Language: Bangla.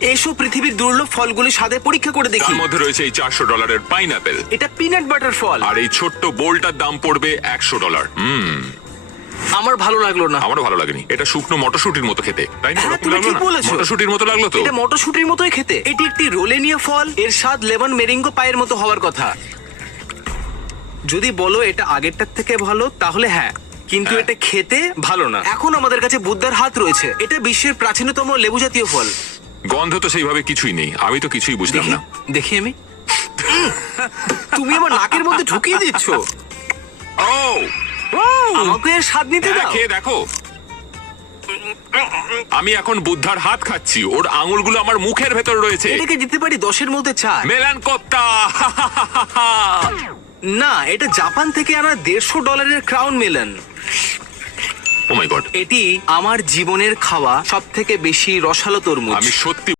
এসো পৃথিবীর দুর্লভ ফলগুলি স্বাদে পরীক্ষা করে দেখি। তার মধ্যে রয়েছে এই চারশো ডলারের পাইনাপেল এটা পিনাট বাটার ফল। আর এই ছোট্ট বোলটার দাম পড়বে একশো ডলার। হুম। আমার ভালো লাগল না। আমারও ভালো লাগেনি। এটা শুকনো মটরশুটির মতো খেতে তাই না? হ্যাঁ, ওরকম তুমি লাগল ঠিক না? বলেছ। মটরশুটির মতো লাগল তো? এটা মটরশুটির মতোই খেতে। এটি একটি রোলেনিয়া ফল। এর স্বাদ লেমন মেরিঙ্গো পায়ের মতো হওয়ার কথা। যদি বলো এটা আগেরটার থেকে ভালো তাহলে হ্যাঁ। কিন্তু হ্যাঁ। এটা খেতে ভালো না। এখন আমাদের কাছে বুদ্ধার হাত রয়েছে। এটা বিশ্বের প্রাচীনতম লেবু জাতীয় ফল। গন্ধ তো সেইভাবে কিছুই নেই আমি তো কিছুই বুঝলাম দেখি না। দেখি আমি। তুমি আমার নাকের মধ্যে ঢুকিয়ে দিচ্ছ। ও! আমাকে এর স্বাদ নিতে দাও। খেয়ে দেখো। আমি এখন বুদ্ধার হাত খাচ্ছি ওর আঙুলগুলো আমার মুখের ভেতর রয়েছে। এটাকে দিতে পারি দশের মধ্যে চার। মেলান কোপ্তা! না এটা জাপান থেকে আনা দেড়শো ডলারের ক্রাউন মেলন। মাই গড এটি আমার জীবনের খাওয়া সব থেকে বেশি রসালো তরমুজ। আমি সত্যি